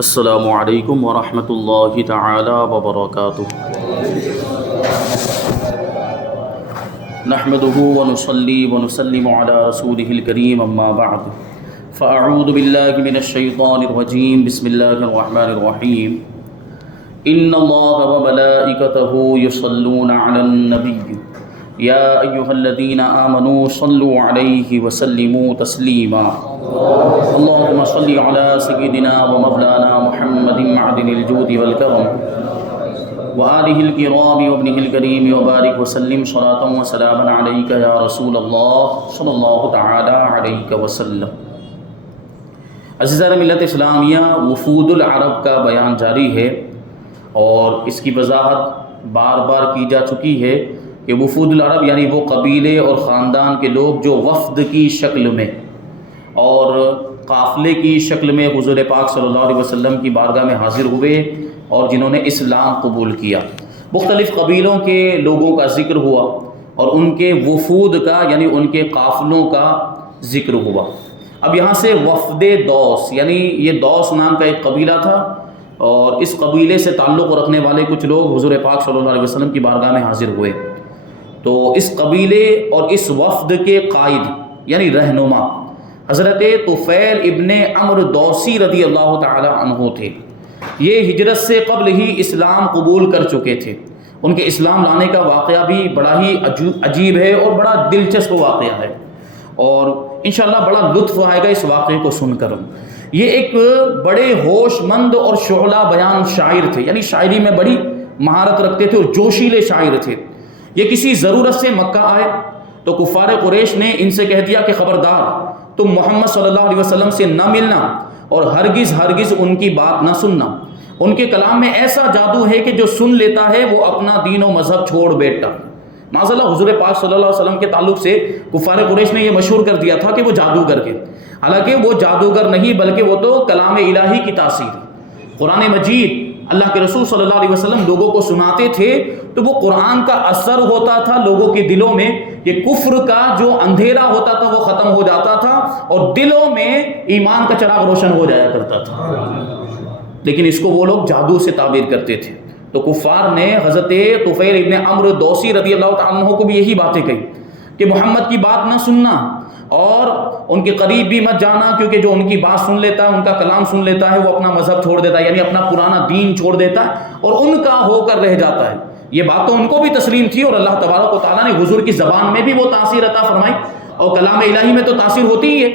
السلام علیکم ورحمۃ اللہ تعالی وبرکاتہ۔ نحمده ونصلي ونسلم على رسوله الكريم اما بعد فاعوذ باللہ من الشیطان الرجیم بسم اللہ الرحمن الرحیم۔ ان اللہ وملائکته یصلون علی النبی یا ایہا الذین آمنوا صلوا علیہ وسلموا تسلیما۔ اللهم صل على سيدنا ومولانا محمد معدن الجود والكرم وآله الكرام وابنه الكريم وبارك وسلم صلاة وسلاما عليك يا رسول الله صلی اللہ تعالی علیہ وسلم۔ عزیزان ملت اسلامیہ، وفود العرب کا بیان جاری ہے اور اس کی وضاحت بار بار کی جا چکی ہے کہ وفود العرب یعنی وہ قبیلے اور خاندان کے لوگ جو وفد کی شکل میں اور قافلے کی شکل میں حضور پاک صلی اللہ علیہ وسلم کی بارگاہ میں حاضر ہوئے اور جنہوں نے اسلام قبول کیا۔ مختلف قبیلوں کے لوگوں کا ذکر ہوا اور ان کے وفود کا یعنی ان کے قافلوں کا ذکر ہوا۔ اب یہاں سے وفد دوس یعنی یہ دوس نام کا ایک قبیلہ تھا اور اس قبیلے سے تعلق رکھنے والے کچھ لوگ حضور پاک صلی اللہ علیہ وسلم کی بارگاہ میں حاضر ہوئے۔ تو اس قبیلے اور اس وفد کے قائد یعنی رہنما حضرت طفیل ابن عمرو دوسی رضی اللہ تعالی عنہ تھے۔ یہ ہجرت سے قبل ہی اسلام قبول کر چکے تھے۔ ان کے اسلام لانے کا واقعہ بھی بڑا ہی عجیب ہے اور بڑا دلچسپ واقعہ ہے اور انشاءاللہ بڑا لطف آئے گا اس واقعے کو سن کر۔ یہ ایک بڑے ہوش مند اور شعلہ بیان شاعر تھے، یعنی شاعری میں بڑی مہارت رکھتے تھے اور جوشیلے شاعر تھے۔ یہ کسی ضرورت سے مکہ آئے تو کفار قریش نے ان سے کہہ دیا کہ خبردار تم محمد صلی اللہ علیہ وسلم سے نہ ملنا اور ہرگز ان کی بات نہ سننا۔ ان کے کلام میں ایسا جادو ہے کہ جو سن لیتا ہے وہ اپنا دین و مذہب چھوڑ بیٹھتا۔ معاذ اللہ، حضور پاک صلی اللہ علیہ وسلم کے تعلق سے کفار قریش نے یہ مشہور کر دیا تھا کہ وہ جادوگر کے، حالانکہ وہ جادوگر نہیں بلکہ وہ تو کلام الہی کی تاثیر، قرآن مجید اللہ کے رسول صلی اللہ علیہ وسلم لوگوں کو سناتے تھے تو وہ قرآن کا اثر ہوتا تھا لوگوں کے دلوں میں، یہ کفر کا جو اندھیرا ہوتا تھا وہ ختم ہو جاتا تھا اور دلوں میں ایمان کا چراغ روشن ہو جایا کرتا تھا۔ لیکن اس کو وہ لوگ جادو سے تعبیر کرتے تھے۔ تو کفار نے حضرت طفیل ابن عمرو دوسی رضی اللہ تعالیٰ عنہ کو بھی یہی باتیں کہی کہ محمد کی بات نہ سننا اور ان کے قریب بھی مت جانا، کیونکہ جو ان کی بات سن لیتا ہے، ان کا کلام سن لیتا ہے، وہ اپنا مذہب چھوڑ دیتا ہے، یعنی اپنا پرانا دین چھوڑ دیتا ہے اور ان کا ہو کر رہ جاتا ہے۔ یہ بات تو ان کو بھی تسلیم تھی اور اللہ تبارک و تعالیٰ نے حضور کی زبان میں بھی وہ تاثیر عطا فرمائی اور کلام الہی میں تو تاثیر ہوتی ہی ہے۔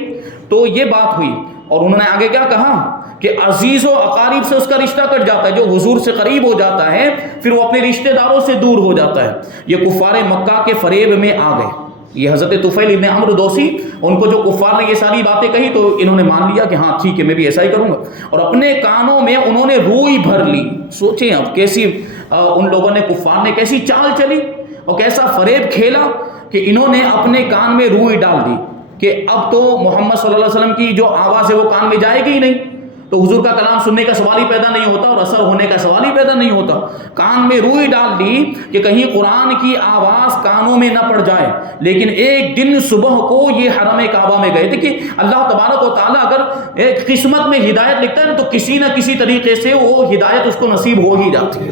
تو یہ بات ہوئی اور انہوں نے آگے کیا کہا کہ عزیز و اقارب سے اس کا رشتہ کٹ جاتا ہے، جو حضور سے قریب ہو جاتا ہے پھر وہ اپنے رشتہ داروں سے دور ہو جاتا ہے۔ یہ کفار مکہ کے فریب میں آ گئے۔ یہ حضرت طفیل ابن عمرو دوسی، ان کو جو کفار نے یہ ساری باتیں کہی تو انہوں نے مان لیا کہ ہاں ٹھیک ہے میں بھی ایسا ہی کروں گا، اور اپنے کانوں میں انہوں نے روئی بھر لی۔ سوچیں اب کیسی ان لوگوں نے، کفار نے کیسی چال چلی اور کیسا فریب کھیلا کہ انہوں نے اپنے کان میں روئی ڈال دی کہ اب تو محمد صلی اللہ علیہ وسلم کی جو آواز ہے وہ کان میں جائے گی ہی نہیں، تو حضور کا کلام سننے کا سوال ہی پیدا نہیں ہوتا اور اثر ہونے کا سوال ہی پیدا نہیں ہوتا۔ کان میں روئی ڈال دی کہ کہیں قرآن کی آواز کانوں میں نہ پڑ جائے۔ لیکن ایک دن صبح کو یہ حرم کعبہ میں گئے تھے کہ اللہ تبارک و تعالیٰ اگر ایک قسمت میں ہدایت لکھتا ہے تو کسی نہ کسی طریقے سے وہ ہدایت اس کو نصیب ہو ہی جاتی ہے۔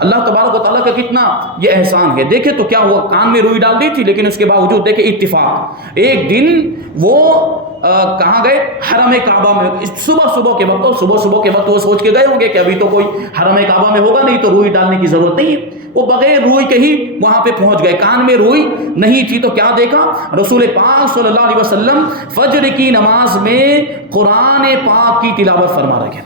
اللہ تبارک و تعالیٰ کا کتنا یہ احسان ہے۔ دیکھیں تو کیا ہوا، کان میں روئی ڈال دی تھی لیکن اس کے باوجود دیکھیں اتفاق، ایک دن وہ کہاں گئے، حرم کعبہ میں۔ صبح کے وقت، اور صبح کے وقت وہ سوچ کے گئے ہوں گے کہ ابھی تو کوئی حرم کعبہ میں ہوگا نہیں تو روئی ڈالنے کی ضرورت نہیں ہے۔ وہ بغیر روئی کے ہی وہاں پہ پہنچ گئے، کان میں روئی نہیں تھی تو کیا دیکھا، رسول پاک صلی اللہ علیہ وسلم فجر کی نماز میں قرآن پاک کی تلاوت فرما رہے ہیں۔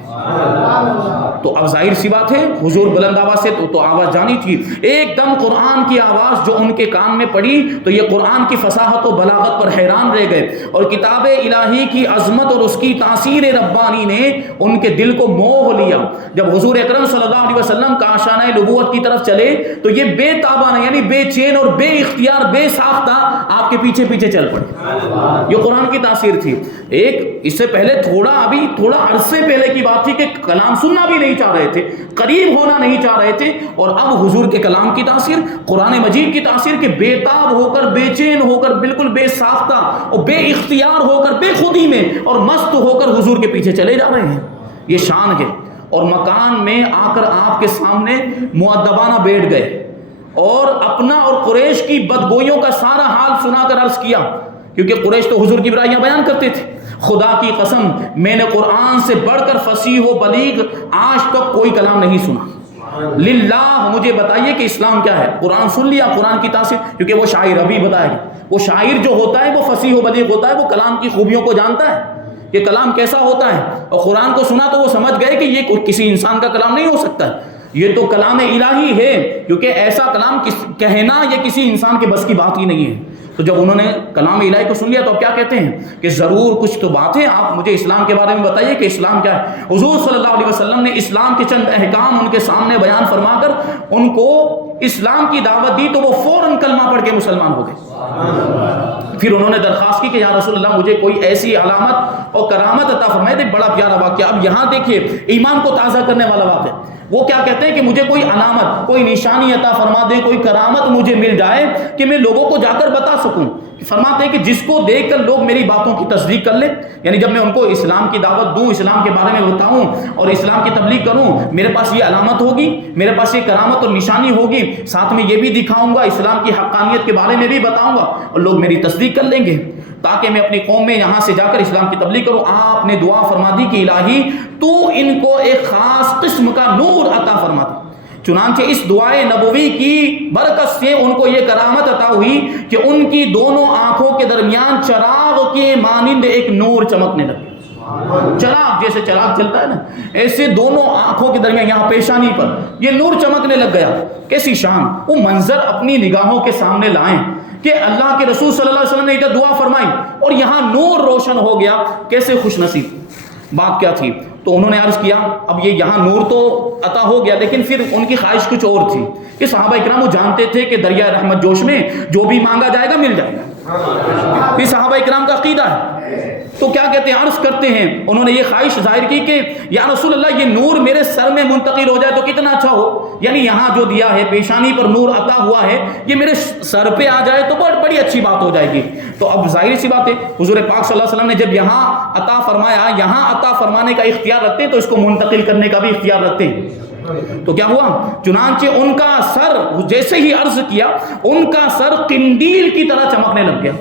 تو اب ظاہر سی بات ہے حضور بلند آواز سے تو آواز جانی تھی، ایک دم قرآن کی آواز جو ان کے کان میں پڑی تو یہ قرآن کی فصاحت و بلاغت پر حیران رہ گئے اور کتاب الہی کی عظمت اور اس کی تاثیر ربانی نے ان کے دل کو موہ لیا۔ جب حضور اکرم صلی اللہ علیہ وسلم کاشانہ نبوت کی طرف چلے تو یہ بے تابانہ یعنی بے چین اور بے اختیار بے ساختہ آپ کے پیچھے پیچھے چل پڑے۔ یہ قرآن کی تاثیر تھی۔ ایک اس سے پہلے تھوڑا عرصے پہلے کی بات تھی کہ کلام سننا بھی نہیں چاہ رہے تھے، قریب ہونا نہیں چاہ رہے تھے، اور اب حضور کے کلام کی تاثیر، قرآن مجید کی تاثیر کہ بے تاب ہو کر، بے چین ہو کر، بالکل بے ساختہ اور بے اختیار ہو کر، بے خودی میں اور مست ہو کر حضور کے پیچھے چلے جا رہے ہیں۔ یہ شان ہے. اور مکان میں آ کر آپ کے سامنے مؤدبانہ بیٹھ گئے اور اپنا اور قریش کی بدگوئیوں کا سارا حال سنا کر عرض کیا، کیونکہ قریش تو حضور کی برائیاں بیان کرتے تھے. خدا کی قسم میں نے قرآن سے بڑھ کر فصیح و بلیغ آج تک کوئی کلام نہیں سنا. للہ مجھے بتائیے کہ اسلام کیا ہے. قرآن سن لیا، قرآن کی تاثیر، کیونکہ وہ شاعر ابھی بتائے گا. وہ شاعر جو ہوتا ہے وہ فصیح و بلیغ ہوتا ہے، وہ کلام کی خوبیوں کو جانتا ہے کہ کلام کیسا ہوتا ہے. اور قرآن کو سنا تو وہ سمجھ گئے کہ یہ کسی انسان کا کلام نہیں ہو سکتا ہے، یہ تو کلام الہی ہے، کیونکہ ایسا کلام کہنا یہ کسی انسان کے بس کی بات ہی نہیں ہے. تو جب انہوں نے کلام الہی کو سن لیا تو اب کیا کہتے ہیں کہ ضرور کچھ تو بات ہے، آپ مجھے اسلام کے بارے میں بتائیے کہ اسلام کیا ہے. حضور صلی اللہ علیہ وسلم نے اسلام کے چند احکام ان کے سامنے بیان فرما کر ان کو اسلام کی دعوت دی تو وہ فوراً کلمہ پڑھ کے مسلمان ہو گئے. پھر انہوں نے درخواست کی کہ یا رسول اللہ مجھے کوئی ایسی علامت اور کرامت عطا فرمائے. دیکھ بڑا پیارا واقعہ. اب یہاں دیکھیے ایمان کو تازہ کرنے والا واقعہ. وہ کیا کہتے ہیں کہ مجھے کوئی علامت، کوئی نشانی عطا فرما دیں، کوئی کرامت مجھے مل جائے کہ میں لوگوں کو جا کر بتا سکوں. فرماتے ہیں کہ جس کو دیکھ کر لوگ میری باتوں کی تصدیق کر لیں، یعنی جب میں ان کو اسلام کی دعوت دوں، اسلام کے بارے میں بتاؤں اور اسلام کی تبلیغ کروں، میرے پاس یہ علامت ہوگی، میرے پاس یہ کرامت اور نشانی ہوگی، ساتھ میں یہ بھی دکھاؤں گا، اسلام کی حقانیت کے بارے میں بھی بتاؤں گا اور لوگ میری تصدیق کر لیں گے تاکہ میں اپنی قوم میں یہاں سے جا کر اسلام کی تبلیغ کروں. آپ نے دعا فرما دی کہ الہی تو ان کو ایک خاص قسم کا نور عطا فرما دے. چنانچہ اس دعائے نبوی کی برکت سے ان کو یہ کرامت عطا ہوئی کہ ان کی دونوں آنکھوں کے درمیان چراغ کے مانند ایک نور چمکنے لگا. چراغ جیسے چراغ چلتا ہے نا، ایسے دونوں آنکھوں کے درمیان یہاں پیشانی پر یہ نور چمکنے لگ گیا. کیسی شان! وہ منظر اپنی نگاہوں کے سامنے لائیں کہ اللہ کے رسول صلی اللہ علیہ وسلم نے ادھر دعا فرمائی اور یہاں نور روشن ہو گیا. کیسے خوش نصیب! بات کیا تھی؟ تو انہوں نے عرض کیا اب یہ یہاں نور تو عطا ہو گیا، لیکن پھر ان کی خواہش کچھ اور تھی کہ صحابہ اکرام وہ جانتے تھے کہ دریا رحمت جوش میں جو بھی مانگا جائے گا مل جائے گا. یہ صحابہ اکرام کا عقیدہ ہے. تو کیا کہتے ہیں، عرض کرتے ہیں انہوں نے یہ خواہش ظاہر کی کہ یا رسول اللہ یہ نور میرے سر میں منتقل ہو جائے تو کتنا اچھا ہو. یعنی یہاں جو دیا ہے پیشانی پر نور عطا ہوا ہے یہ میرے سر پہ آ جائے تو بڑی اچھی بات ہو جائے گی. تو اب ظاہر سی بات ہے حضور پاک صلی اللہ علیہ وسلم نے جب یہاں عطا فرمایا، یہاں عطا فرمانے کا اختیار رکھتے ہیں تو اس کو منتقل کرنے کا بھی اختیار رکھتے ہیں. تو کیا ہوا؟ چنانچہ ان کا سر جیسے ہی عرض کیا ان کا سر قندیل کی طرح چمکنے لگ گیا.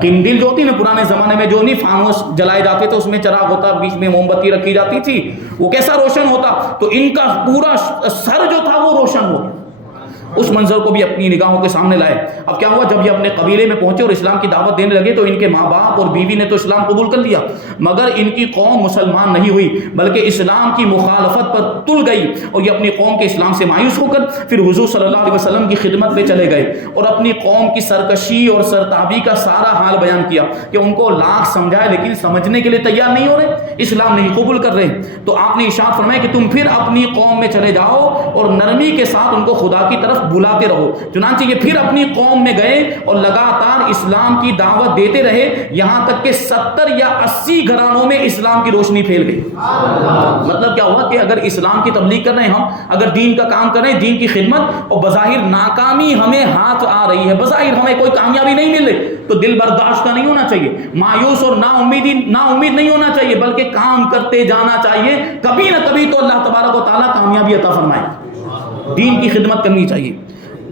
قندیل جو ہوتی ہے نا پرانے زمانے میں، جو نہیں فانوس جلائے جاتے تھے، اس میں چراغ ہوتا، بیچ میں موم بتی رکھی جاتی تھی، وہ کیسا روشن ہوتا. تو ان کا پورا سر جو تھا وہ روشن ہو گیا. اس منظر کو بھی اپنی نگاہوں کے سامنے لائے. اب کیا ہوا، جب یہ اپنے قبیلے میں پہنچے اور اسلام کی دعوت دینے لگے تو ان کے ماں باپ اور بیوی نے تو اسلام قبول کر لیا، مگر ان کی قوم مسلمان نہیں ہوئی بلکہ اسلام کی مخالفت پر تل گئی اور یہ اپنی قوم کے اسلام سے مایوس ہو کر پھر حضور صلی اللہ علیہ وسلم کی خدمت میں چلے گئے اور اپنی قوم کی سرکشی اور سرتابی کا سارا حال بیان کیا کہ ان کو لاکھ سمجھائے لیکن سمجھنے کے لیے تیار نہیں ہو رہے، اسلام نہیں قبول کر رہے. تو آپ نے ارشاد فرمایا کہ تم پھر اپنی قوم میں چلے جاؤ اور نرمی کے ساتھ ان کو خدا کی طرف بلاتے رہو. چنانچہ یہ پھر اپنی قوم میں گئے اور لگاتار اسلام کی دعوت دیتے رہے یہاں تک کہ 70 یا 80 گھرانوں میں اسلام کی روشنی پھیل گئی. مطلب کیا ہوا کہ اگر اسلام کی تبلیغ کر رہے ہیں ہم، اگر دین کا کام کر رہے ہیں، دین کی خدمت، اور بظاہر ناکامی ہمیں ہاتھ آ رہی ہے، بظاہر ہمیں کوئی کامیابی نہیں مل رہی، تو دل برداشتہ نہیں ہونا چاہیے، مایوس اور نا امید نہیں ہونا چاہیے، بلکہ کام کرتے جانا چاہیے. کبھی نہ کبھی تو اللہ تبارک و تعالیٰ کامیابی عطا فرمائے. دین کی خدمت کرنی چاہیے.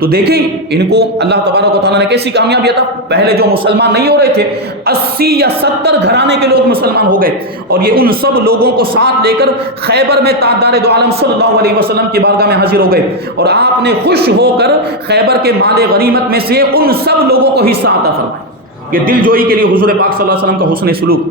تو دیکھیں ان کو اللہ تبارک و تعالیٰ نے کیسی کامیابی عطا. پہلے جو مسلمان نہیں ہو رہے تھے 80 یا 70 گھرانے کے لوگ مسلمان ہو گئے اور یہ ان سب لوگوں کو ساتھ لے کر خیبر میں تاجدار دو عالم صلی اللہ علیہ وسلم کی بارگاہ میں حاضر ہو گئے اور آپ نے خوش ہو کر خیبر کے مال غنیمت میں سے ان سب لوگوں کو حصہ عطا فرمایا. یہ دل جوئی کے لیے حضور پاک صلی اللہ علیہ وسلم کا حسن سلوک.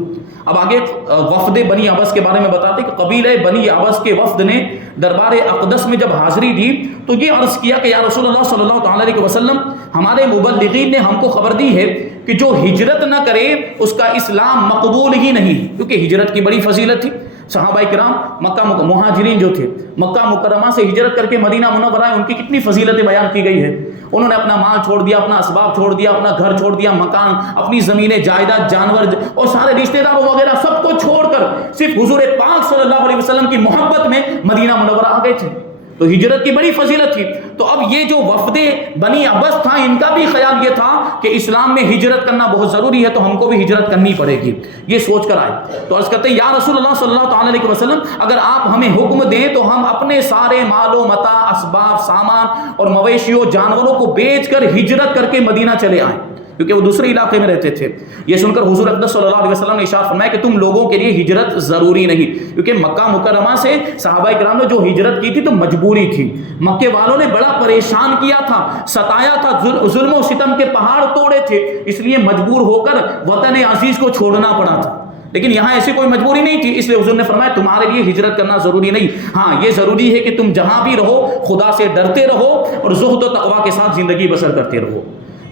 اب آگے وفد بنی عبس کے بارے میں بتاتے کہ قبیلہ بنی عبس کے وفد نے دربار اقدس میں جب حاضری دی تو یہ عرض کیا کہ یا رسول اللہ صلی اللہ تعالی علیہ وسلم، ہمارے مبلغین نے ہم کو خبر دی ہے کہ جو ہجرت نہ کرے اس کا اسلام مقبول ہی نہیں، کیونکہ ہجرت کی بڑی فضیلت تھی. صحابہ کرام مہاجرین جو تھے مکہ مکرمہ سے ہجرت کر کے مدینہ منورہ آئے، ان کی کتنی فضیلتیں بیان کی گئی ہے. انہوں نے اپنا مال چھوڑ دیا، اپنا اسباب چھوڑ دیا، اپنا گھر چھوڑ دیا، مکان، اپنی زمینیں، جائیداد، جانور اور سارے رشتہ دار وغیرہ سب کو چھوڑ کر صرف حضور پاک صلی اللہ علیہ وسلم کی محبت میں مدینہ منورہ آ گئے تھے. تو ہجرت کی بڑی فضیلت تھی. تو اب یہ جو وفد بنی عبس تھا ان کا بھی خیال یہ تھا کہ اسلام میں ہجرت کرنا بہت ضروری ہے تو ہم کو بھی ہجرت کرنی پڑے گی. یہ سوچ کر آئے تو عرض کرتے یا رسول اللہ صلی اللہ تعالی علیہ وسلم اگر آپ ہمیں حکم دیں تو ہم اپنے سارے مال و متاع، اسباب، سامان اور مویشیوں، جانوروں کو بیچ کر ہجرت کر کے مدینہ چلے آئیں، کیونکہ وہ دوسرے علاقے میں رہتے تھے. یہ سن کر حضور اقدس صلی اللہ علیہ وسلم نے ارشاد فرمایا کہ تم لوگوں کے لیے ہجرت ضروری نہیں، کیونکہ مکہ مکرمہ سے صحابہ کرام نے جو ہجرت کی تھی تو مجبوری تھی. مکے والوں نے بڑا پریشان کیا تھا، ستایا تھا، ظلم و ستم کے پہاڑ توڑے تھے، اس لیے مجبور ہو کر وطن عزیز کو چھوڑنا پڑا تھا. لیکن یہاں ایسی کوئی مجبوری نہیں تھی، اس لیے حضور نے فرمایا تمہارے لیے ہجرت کرنا ضروری نہیں. ہاں یہ ضروری ہے کہ تم جہاں بھی رہو خدا سے ڈرتے رہو اور زہد و تقویٰ کے ساتھ زندگی بسر کرتے رہو.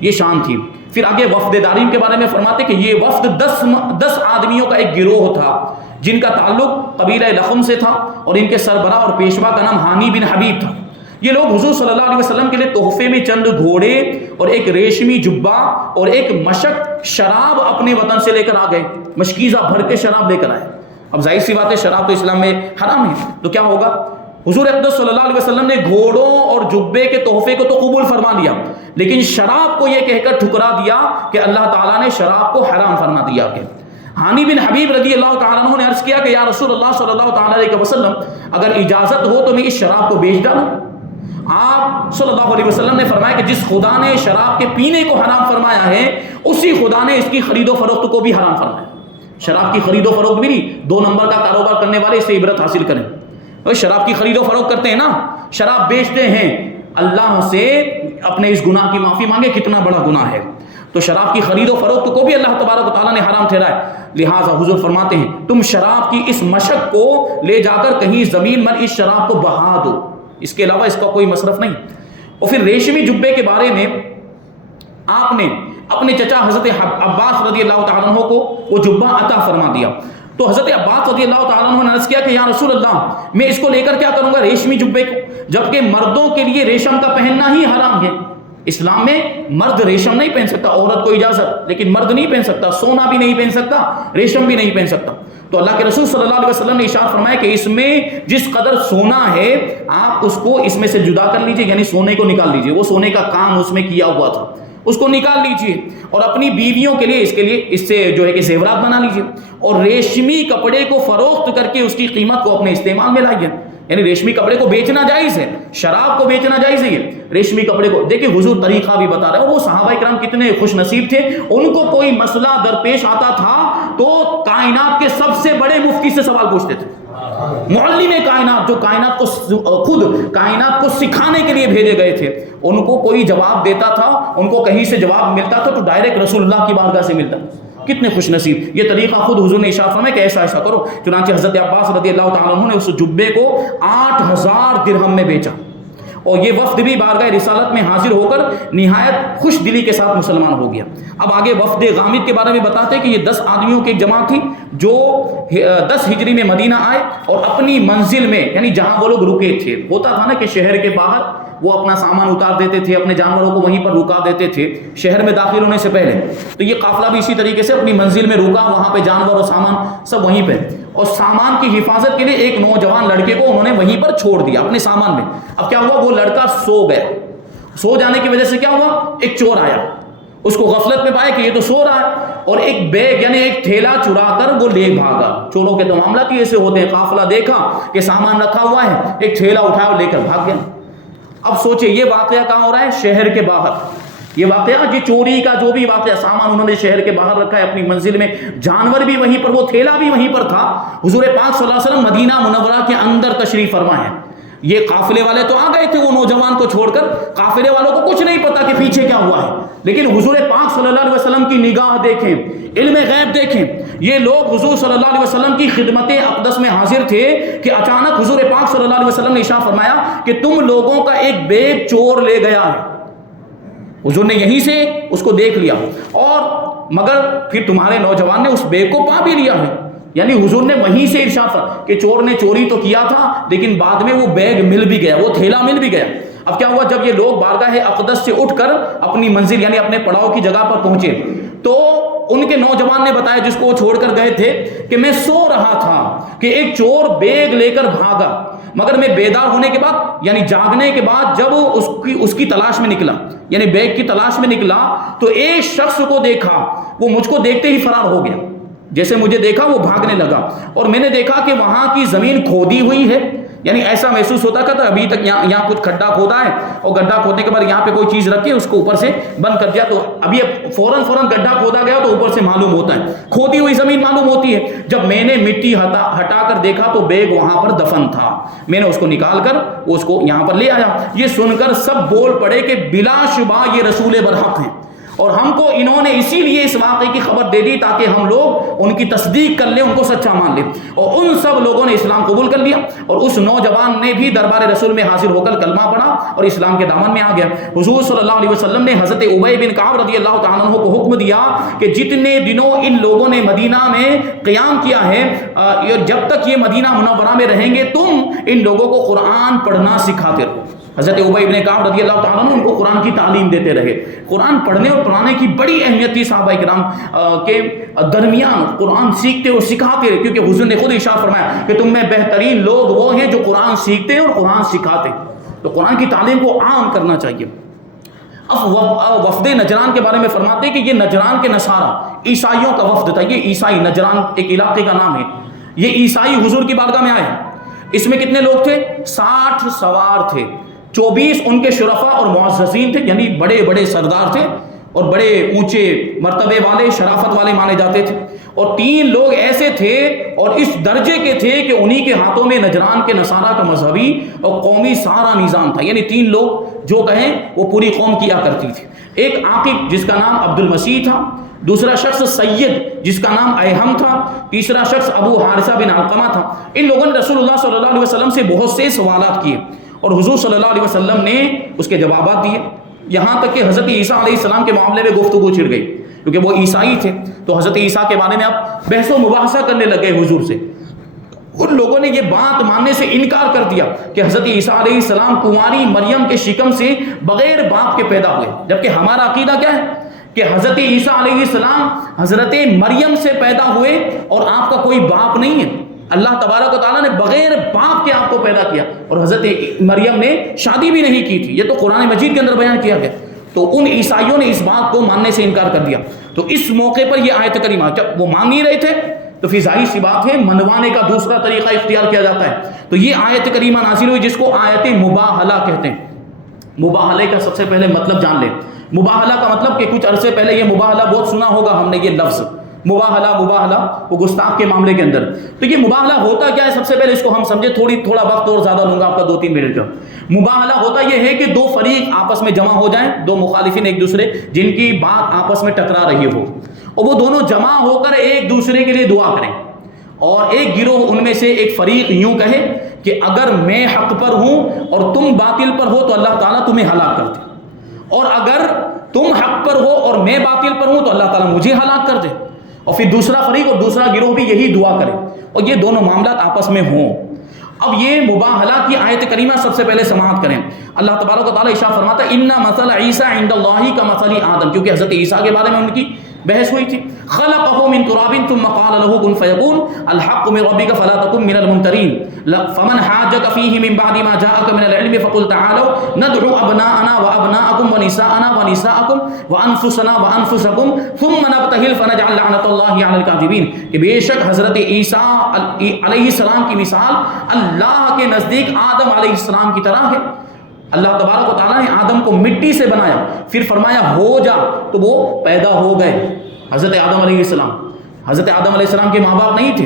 یہ شان تھی. پھر آگے وفد دارین کے بارے میں فرماتے کہ یہ وفد 10 آدمیوں کا ایک گروہ تھا جن کا تعلق قبیلہ لخم سے تھا اور ان کے سربراہ اور پیشوا کا نام ہانی بن حبیب تھا. یہ لوگ حضور صلی اللہ علیہ وسلم کے لیے تحفے میں چند گھوڑے اور ایک ریشمی جبہ اور ایک مشک شراب اپنے وطن سے لے کر آ گئے. مشکیزہ بھر کے شراب لے کر آئے. اب ظاہر سی بات ہے شراب تو اسلام میں حرام ہے، تو کیا ہوگا؟ حضور اقدس صلی اللہ علیہ وسلم نے گھوڑوں اور جبے کے تحفے کو تو قبول فرما لیا، لیکن شراب کو یہ کہہ کر ٹھکرا دیا کہ اللہ تعالیٰ نے شراب کو حرام فرما دیا. کہ ہانی بن حبیب رضی اللہ تعالیٰ عنہ نے عرض کیا کہ یا رسول اللہ صلی اللہ تعالیٰ علیہ وسلم اگر اجازت ہو تو میں اس شراب کو بیچ ڈالوں. آپ صلی اللہ علیہ وسلم نے فرمایا کہ جس خدا نے شراب کے پینے کو حرام فرمایا ہے اسی خدا نے اس کی خرید و فروخت کو بھی حرام فرمایا. شراب کی خرید و فروخت بھی نہیں، 2 نمبر کا کاروبار کرنے والے اس سے عبرت حاصل کریں. شراب کی خرید و فروخت کرتے ہیں نا، شراب بیچتے ہیں، اللہ سے اپنے اس گناہ کی معافی مانگے، کتنا بڑا گناہ ہے. تو شراب کی خرید و فروخت کو بھی اللہ تبارک و تعالیٰ نے حرام ٹھہرایا. لہٰذا حضور فرماتے ہیں تم شراب کی اس مشق کو لے جا کر کہیں زمین پر اس شراب کو بہا دو، اس کے علاوہ اس کا کوئی مصرف نہیں. اور پھر ریشمی جبے کے بارے میں آپ نے اپنے چچا حضرت عباس رضی اللہ تعالیٰ عنہ کو وہ جبہ عطا فرما دیا. تو حضرت عباس رضی اللہ تعالیٰ عنہ نے عرض کیا کہ یا رسول اللہ میں اس کو لے کر کیا کروں گا، ریشمی جبے کو، جبکہ مردوں کے لیے ریشم کا پہننا ہی حرام ہے. اسلام میں مرد ریشم نہیں پہن سکتا، عورت کو اجازت، لیکن مرد نہیں پہن سکتا، سونا بھی نہیں پہن سکتا، ریشم بھی نہیں پہن سکتا. تو اللہ کے رسول صلی اللہ علیہ وسلم نے ارشاد فرمایا کہ اس میں جس قدر سونا ہے آپ اس کو اس میں سے جدا کر لیجئے، یعنی سونے کو نکال لیجئے، وہ سونے کا کام اس میں کیا ہوا تھا اس کو نکال لیجئے، اور اپنی بیویوں کے لیے اس سے جو ہے کہ زیورات بنا لیجئے، اور ریشمی کپڑے کو فروخت کر کے اس کی قیمت کو اپنے استعمال میں لائیے. یعنی ریشمی کپڑے کو بیچنا جائز ہے، شراب کو بیچنا جائز ہے، یہ ریشمی کپڑے کو دیکھیں حضور طریقہ بھی بتا رہے ہیں. اور وہ صحابہ کرام کتنے خوش نصیب تھے، ان کو کوئی مسئلہ درپیش آتا تھا تو کائنات کے سب سے بڑے مفتی سے سوال پوچھتے تھے. معلم کائنات جو کائنات کو خود کائنات کو سکھانے کے لیے بھیجے گئے تھے، ان کو کوئی جواب دیتا تھا، ان کو کہیں سے جواب ملتا تھا تو ڈائریکٹ رسول اللہ کی بارگاہ سے ملتا. کتنے خوش نصیب. یہ طریقہ خود حضور نے ارشاد فرمایا کہ ایسا کرو. چنانچہ حضرت عباس رضی اللہ تعالیٰ عنہ نے اس جبے کو 8000 درہم میں بیچا، اور یہ وفد بھی بارگاہ رسالت میں حاضر ہو کر نہایت خوش دلی کے ساتھ مسلمان ہو گیا. اب آگے وفد غامد کے بارے میں بتاتے ہیں کہ یہ 10 آدمیوں کی ایک جماعت تھی جو 10 ہجری میں مدینہ آئے اور اپنی منزل میں، یعنی جہاں وہ لوگ رکے تھے، ہوتا تھا نا کہ شہر کے باہر وہ اپنا سامان اتار دیتے تھے، اپنے جانوروں کو وہیں پر رکا دیتے تھے شہر میں داخل ہونے سے پہلے. تو یہ قافلہ بھی اسی طریقے سے اپنی منزل میں رکا، وہاں پہ جانور اور سامان سب وہیں پہ، اور سامان کی حفاظت کے لیے ایک نوجوان لڑکے کو انہوں نے وہیں پر چھوڑ دیا اپنے سامان میں. اب کیا ہوا، وہ لڑکا سو گیا. سو جانے کی وجہ سے کیا ہوا، ایک چور آیا، اس کو غفلت میں پایا کہ یہ تو سو رہا ہے، اور ایک بیگ یعنی ایک تھیلا چرا کر وہ لے بھاگا. چوروں کے تو معاملات ہی ایسے ہوتے ہیں. قافلہ دیکھا کہ سامان رکھا ہوا ہے، ایک تھیلا اٹھایا اور لے کر بھاگ گیا. اب سوچے یہ واقعہ کہاں ہو رہا ہے، شہر کے باہر. یہ واقعہ یہ چوری کا جو بھی واقعہ، سامان انہوں نے شہر کے باہر رکھا ہے اپنی منزل میں، جانور بھی وہیں پر، وہ تھیلا بھی وہیں پر تھا. حضور پاک صلی اللہ علیہ وسلم مدینہ منورہ کے اندر تشریف فرما ہے. یہ قافلے والے تو آ گئے تھے وہ نوجوان کو چھوڑ کر، قافلے والوں کو کچھ نہیں پتا کہ پیچھے کیا ہوا ہے. لیکن حضور پاک صلی اللہ علیہ وسلم کی نگاہ دیکھیں، علم غیب دیکھیں. یہ لوگ حضور صلی اللہ علیہ وسلم کی خدمت اقدس میں حاضر تھے کہ اچانک حضور پاک صلی اللہ علیہ وسلم نے ارشاد فرمایا کہ تم لوگوں کا ایک بیگ چور لے گیا ہے. حضور نے یہیں سے اس کو دیکھ لیا، اور مگر پھر تمہارے نوجوان نے اس بیگ کو پا بھی لیا ہے. یعنی حضور نے وہیں سے ارشاد فرمایا کہ چور نے چوری تو کیا تھا لیکن بعد میں وہ بیگ مل بھی گیا، وہ تھیلا مل بھی گیا. اب کیا ہوا، جب یہ لوگ بارگاہ اقدس سے اٹھ کر اپنی منزل یعنی اپنے پڑاؤ کی جگہ پر پہنچے تو ان کے نوجوان نے بتایا جس کو وہ چھوڑ کر گئے تھے کہ میں سو رہا تھا کہ ایک چور بیگ لے کر بھاگا، مگر میں بیدار ہونے کے بعد یعنی جاگنے کے بعد جب اس کی تلاش میں نکلا، یعنی بیگ کی تلاش میں نکلا، تو ایک شخص کو دیکھا، وہ مجھ کو دیکھتے ہی فرار ہو گیا، جیسے مجھے دیکھا وہ بھاگنے لگا، اور میں نے دیکھا کہ وہاں کی زمین کھودی ہوئی ہے، یعنی ایسا محسوس ہوتا تھا ابھی تک یہاں کچھ کھڈا کھودا ہے، اور گڈھا کھودنے کے بعد یہاں پہ کوئی چیز رکھی اس کو اوپر سے بند کر دیا، تو ابھی فوراً گڈھا کھودا گیا تو اوپر سے معلوم ہوتا ہے، کھودی ہوئی زمین معلوم ہوتی ہے۔ جب میں نے مٹی ہٹا کر دیکھا تو بیگ وہاں پر دفن تھا، میں نے اس کو نکال کر اس کو یہاں پر لے آیا۔ یہ سن کر سب بول پڑے کہ بلا شبہ یہ رسول برحق ہیں، اور ہم کو انہوں نے اسی لیے اس واقعے کی خبر دے دی تاکہ ہم لوگ ان کی تصدیق کر لیں، ان کو سچا مان لیں، اور ان سب لوگوں نے اسلام قبول کر لیا، اور اس نوجوان نے بھی دربار رسول میں حاضر ہو کر کلمہ پڑھا اور اسلام کے دامن میں آ گیا۔ حضور صلی اللہ علیہ وسلم نے حضرت ابی بن کعب رضی اللہ تعالیٰ عنہ کو حکم دیا کہ جتنے دنوں ان لوگوں نے مدینہ میں قیام کیا ہے، جب تک یہ مدینہ منورہ میں رہیں گے تم ان لوگوں کو قرآن پڑھنا سکھاتے رہو۔ حضرت ابی بن کعب رضی اللہ تعالیٰ عنہ ان کو قرآن کی تعلیم دیتے رہے۔ قرآن پڑھنے اور پڑھانے کی بڑی اہمیت تھی صحابہ کرام کے درمیان، قرآن سیکھتے اور سکھاتے رہے، کیونکہ حضور نے خود ارشاد فرمایا کہ تم میں بہترین لوگ وہ ہیں جو قرآن سیکھتے ہیں اور قرآن سکھاتے ہیں، تو قرآن کی تعلیم کو عام کرنا چاہیے۔ اب وفد نجران کے بارے میں فرماتے ہیں کہ یہ نجران کے نصارہ عیسائیوں کا وفد تھا، یہ عیسائی نجران ایک علاقے کا نام ہے، یہ عیسائی حضور کی بارگاہ میں آئے۔ اس میں کتنے لوگ تھے؟ 60 سوار تھے، 24 ان کے شرفاء اور معززین تھے، یعنی بڑے بڑے سردار تھے اور بڑے اونچے مرتبے والے شرافت والے مانے جاتے تھے، اور 3 لوگ ایسے تھے اور اس درجے کے تھے کہ انہی کے ہاتھوں میں نجران کے نصارہ کا مذہبی اور قومی سارا نظام تھا، یعنی 3 لوگ جو کہیں وہ پوری قوم کیا کرتی تھی۔ ایک عاقب جس کا نام عبد المسیح تھا، دوسرا شخص سید جس کا نام ایہم تھا، تیسرا شخص ابو حارثہ بن علقمہ تھا۔ ان لوگوں نے رسول اللہ صلی اللہ علیہ وسلم سے بہت سے سوالات کیے اور حضور صلی اللہ علیہ وسلم نے اس کے جوابات دیے، یہاں تک کہ حضرت عیسیٰ علیہ السلام کے معاملے میں گفتگو چھڑ گئی، کیونکہ وہ عیسائی تھے تو حضرت عیسیٰ کے بارے میں اب بحث و مباحثہ کرنے لگے حضور سے۔ ان لوگوں نے یہ بات ماننے سے انکار کر دیا کہ حضرت عیسیٰ علیہ السلام کنواری مریم کے شکم سے بغیر باپ کے پیدا ہوئے، جبکہ ہمارا عقیدہ کیا ہے کہ حضرت عیسیٰ علیہ السلام حضرت مریم سے پیدا ہوئے اور آپ کا کوئی باپ نہیں ہے، اللہ تبارک و تعالیٰ نے بغیر باپ کے آپ کو پیدا کیا، اور حضرت مریم نے شادی بھی نہیں کی تھی، یہ تو قرآن مجید کے اندر بیان کیا گیا۔ تو ان عیسائیوں نے اس بات کو ماننے سے انکار کر دیا، تو اس موقع پر یہ آیت کریمہ جب وہ مان نہیں رہے تھے تو پھر ظاہر سی بات ہے منوانے کا دوسرا طریقہ اختیار کیا جاتا ہے، تو یہ آیت کریمہ نازل ہوئی جس کو آیت مباہلہ کہتے ہیں۔ مباہلے کا سب سے پہلے مطلب جان لیں۔ مباہلہ کا مطلب کہ کچھ عرصے پہلے یہ مباہلہ بہت سنا ہوگا ہم نے، یہ لفظ مباہلہ وہ گستاخ کے معاملے کے اندر۔ تو یہ مباہلہ ہوتا کیا ہے؟ سب سے پہلے اس کو ہم سمجھے، تھوڑا وقت اور زیادہ لوں گا آپ کا 2-3 منٹ کا۔ مباہلہ ہوتا یہ ہے کہ 2 فریق آپس میں جمع ہو جائیں، 2 مخالفین ایک دوسرے جن کی بات آپس میں ٹکرا رہی ہو، اور وہ دونوں جمع ہو کر ایک دوسرے کے لیے دعا کریں، اور ایک گروہ ان میں سے ایک فریق یوں کہے کہ اگر میں حق پر ہوں اور تم باطل پر ہو تو اللہ تعالیٰ تمہیں ہلاک کر دے، اور اگر تم حق پر ہو اور میں باطل پر ہوں تو اللہ تعالیٰ مجھے ہلاک کر دے، اور پھر دوسرا فریق اور دوسرا گروہ بھی یہی دعا کرے، اور یہ دونوں معاملات آپس میں ہوں۔ اب یہ مباہلہ کی آیت کریمہ سب سے پہلے سماعت کریں۔ اللہ تبارک و تعالیٰ ارشاد فرماتا ہے اِنَّ مَثَلَ عِیسَىٰ عِندَ اللہِ كَمَثَلِ آدم، کیونکہ حضرت عیسیٰ کے بارے میں ان کی بحث ہوئی تھی۔ خَلَقَهُ مِن تُرَابٍ ثُمَّ قَالَ لَهُ كُن فَيَكُونُ الْحَقُّ مِن رَّبِّكَ فَلَا تَكُن مِّنَ الْمُمْتَرِينَ فَمَنْ حَاجَّكَ فِيهِ مِن بَعْدِ مَا جَاءَكَ مِنَ الْعِلْمِ فَقُلْ تَعَالَوْا نَدْعُ أَبْنَاءَنَا وَأَبْنَاءَكُمْ وَنِسَاءَنَا وَنِسَاءَكُمْ وَأَنفُسَنَا وَأَنفُسَكُمْ ثُمَّ نَبْتَهِلْ فَنَجْعَلْ لَعْنَتَ اللَّهِ عَلَى الْكَاذِبِينَ، کہ بے شک حضرت عیسیٰ علیہ السلام کی مثال اللہ کے نزدیک آدم علیہ السلام کی طرح ہے۔ اللہ تبارک و تعالیٰ نے آدم کو مٹی سے بنایا، پھر فرمایا ہو جا تو وہ پیدا ہو گئے۔ حضرت آدم علیہ السلام کے ماں باپ نہیں تھے،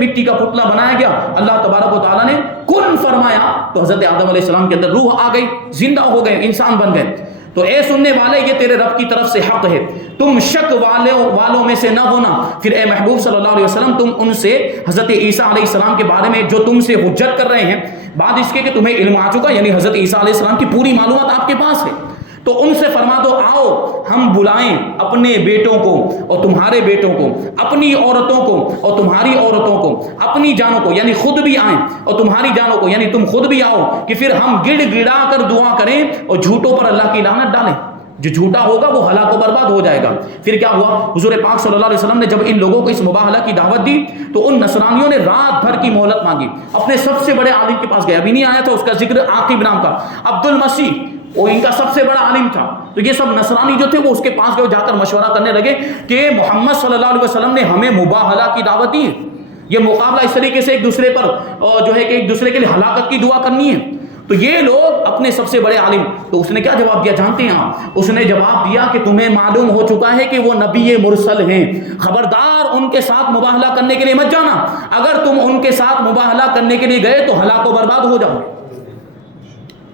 مٹی کا پتلا بنایا گیا، اللہ تبارک و تعالیٰ نے کن فرمایا تو حضرت آدم علیہ السلام کے اندر روح آ گئی، زندہ ہو گئے، انسان بن گئے۔ تو اے سننے والے یہ تیرے رب کی طرف سے حق ہے، تم شک والوں میں سے نہ ہونا۔ پھر اے محبوب صلی اللہ علیہ وسلم تم ان سے حضرت عیسیٰ علیہ السلام کے بارے میں جو تم سے حجت کر رہے ہیں، بعد اس کے کہ تمہیں علم آ چکا، یعنی حضرت عیسیٰ علیہ السلام کی پوری معلومات آپ کے پاس ہے، تو ان سے فرما دو آؤ ہم بلائیں اپنے بیٹوں کو اور تمہارے بیٹوں کو، اپنی عورتوں کو اور تمہاری عورتوں کو، اپنی جانوں کو یعنی خود بھی آئیں اور تمہاری جانوں کو یعنی تم خود بھی آؤ، کہ پھر ہم گڑ گڑا کر دعا کریں اور جھوٹوں پر اللہ کی لعنت ڈالیں۔ جو جھوٹا ہوگا وہ ہلاک و برباد ہو جائے گا۔ پھر کیا ہوا، حضور پاک صلی اللہ علیہ وسلم نے جب ان لوگوں کو اس مباہلہ کی دعوت دی تو ان نصرانیوں نے رات بھر کی مہلت مانگی، اپنے سب سے بڑے عالم کے پاس گئے، ابھی نہیں آیا تھا اس کا ذکر، عاقب نام کا، عبد المسیح، وہ ان کا سب سے بڑا عالم تھا۔ تو یہ سب نصرانی جو تھے وہ اس کے پاس گئے، جا کر مشورہ کرنے لگے کہ محمد صلی اللہ علیہ وسلم نے ہمیں مباہلہ کی دعوت دی ہے، یہ مقابلہ اس طریقے سے ایک دوسرے پر جو ہے کہ ایک دوسرے کے لیے ہلاکت کی دعا کرنی ہے۔ تو یہ لوگ اپنے سب سے بڑے عالم، تو اس نے کیا جواب دیا جانتے ہیں آپ؟ اس نے جواب دیا کہ تمہیں معلوم ہو چکا ہے کہ وہ نبی مرسل ہیں، خبردار ان کے ساتھ مباہلہ کرنے کے لیے مت جانا، اگر تم ان کے ساتھ مباہلہ کرنے کے لیے گئے تو ہلاک و برباد ہو جاؤ۔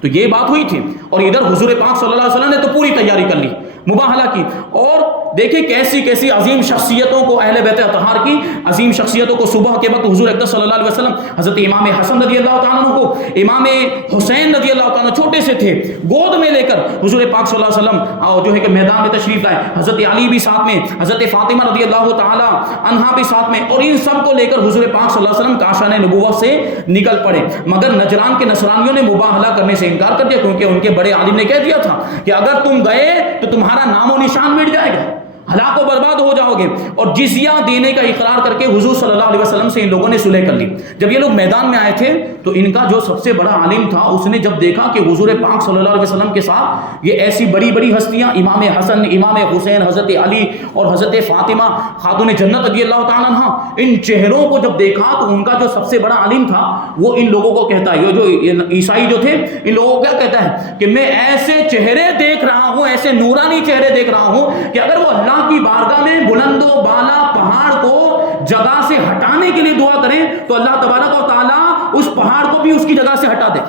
تو یہ بات ہوئی تھی، اور ادھر حضور پاک صلی اللہ علیہ وسلم نے تو پوری تیاری کر لی مباہلہ کی، اور دیکھیں کیسی کیسی عظیم شخصیتوں کو، اہل بیت اطہار کی عظیم شخصیتوں کو صبح کے وقت حضور اکرم صلی اللہ علیہ وسلم حضرت امام حسن رضی اللہ تعالیٰ عنہ کو، امام حسین رضی اللہ تعالیٰ عنہ چھوٹے سے تھے، گود میں لے کر حضور پاک صلی اللہ علیہ وسلم جو ہے کہ میدان میں تشریف لائے، حضرت علی بھی ساتھ میں، حضرت فاطمہ رضی اللہ تعالیٰ عنہا بھی ساتھ میں، اور ان سب کو لے کر حضور پاک صلی اللہ علیہ وسلم کاشان نبوت سے نکل پڑے۔ مگر نجران کے نصرانیوں نے مباہلہ کرنے سے انکار کر دیا، کیونکہ ان کے بڑے عالم نے کہہ دیا تھا کہ اگر تم گئے تو تمہارا نام و نشان مٹ جائے گا، ہلاک و برباد ہو جاؤ گے، اور جزیہ دینے کا اقرار کر کے حضور صلی اللہ علیہ وسلم سے ان لوگوں نے صلح کر لی۔ جب یہ لوگ میدان میں آئے تھے تو ان کا جو سب سے بڑا عالم تھا، اس نے جب دیکھا کہ حضور پاک صلی اللہ علیہ وسلم کے ساتھ یہ ایسی بڑی بڑی ہستیاں، امام حسن، امام حسین، حضرت علی اور حضرت فاطمہ خاتون جنت رضی اللہ تعالیٰ عنہ، ان چہروں کو جب دیکھا تو ان کا جو سب سے بڑا عالم تھا وہ ان لوگوں کو کہتا ہے، یہ جو عیسائی جو تھے ان لوگوں کو کیا کہتا ہے کہ میں ایسے چہرے دیکھ رہا ہوں، ایسے نورانی چہرے دیکھ رہا ہوں کہ اگر وہ اللہ کی بارگاہ میں بلند و بالا پہاڑ کو جگہ سے ہٹانے کے لیے دعا کریں تو اللہ تبارک و تعالیٰ اس پہاڑ کو بھی اس کی جگہ سے ہٹا دے۔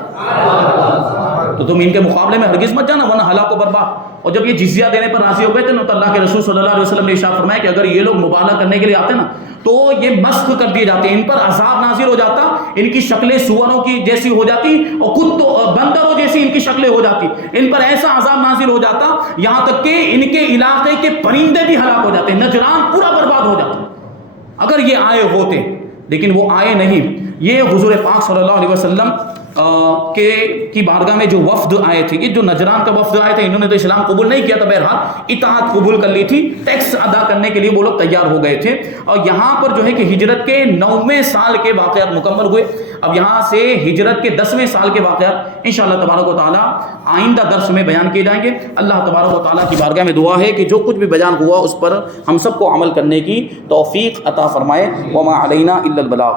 تو تم ان کے مقابلے میں ہرگز مت جانا ورنہ ہلاک و برباد۔ اور جب یہ جزیہ دینے پر راضی ہو گئے تھے تو اللہ کے رسول صلی اللہ علیہ وسلم نے ارشاد فرمایا کہ اگر یہ لوگ مباہلہ کرنے کے لیے آتے نا تو یہ مسخ کر دیے جاتے، ان پر عذاب نازل ہو جاتا، ان کی شکلیں سوروں کی جیسی ہو جاتی اور کتوں بندروں جیسی ان کی شکلیں ہو جاتی، ان پر ایسا عذاب نازل ہو جاتا یہاں تک کہ ان کے علاقے کے پرندے بھی ہلاک ہو جاتے، نجران پورا برباد ہو جاتا اگر یہ آئے ہوتے، لیکن وہ آئے نہیں۔ یہ حضور پاک صلی اللہ علیہ وسلم کی بارگاہ میں جو وفد آئے تھے، یہ جو نجران کا وفد آئے تھے، انہوں نے تو اسلام قبول نہیں کیا تھا، بہرحال اطاعت قبول کر لی تھی، ٹیکس ادا کرنے کے لیے وہ لوگ تیار ہو گئے تھے۔ اور یہاں پر جو ہے کہ ہجرت کے 9ویں سال کے واقعات مکمل ہوئے۔ اب یہاں سے ہجرت کے 10ویں سال کے واقعات انشاءاللہ تبارک و تعالیٰ آئندہ درس میں بیان کیے جائیں گے۔ اللہ تبارک و تعالیٰ کی بارگاہ میں دعا ہے کہ جو کچھ بھی بیان ہوا اس پر ہم سب کو عمل کرنے کی توفیق عطا فرمائے۔ وما علینا الا البلاغ۔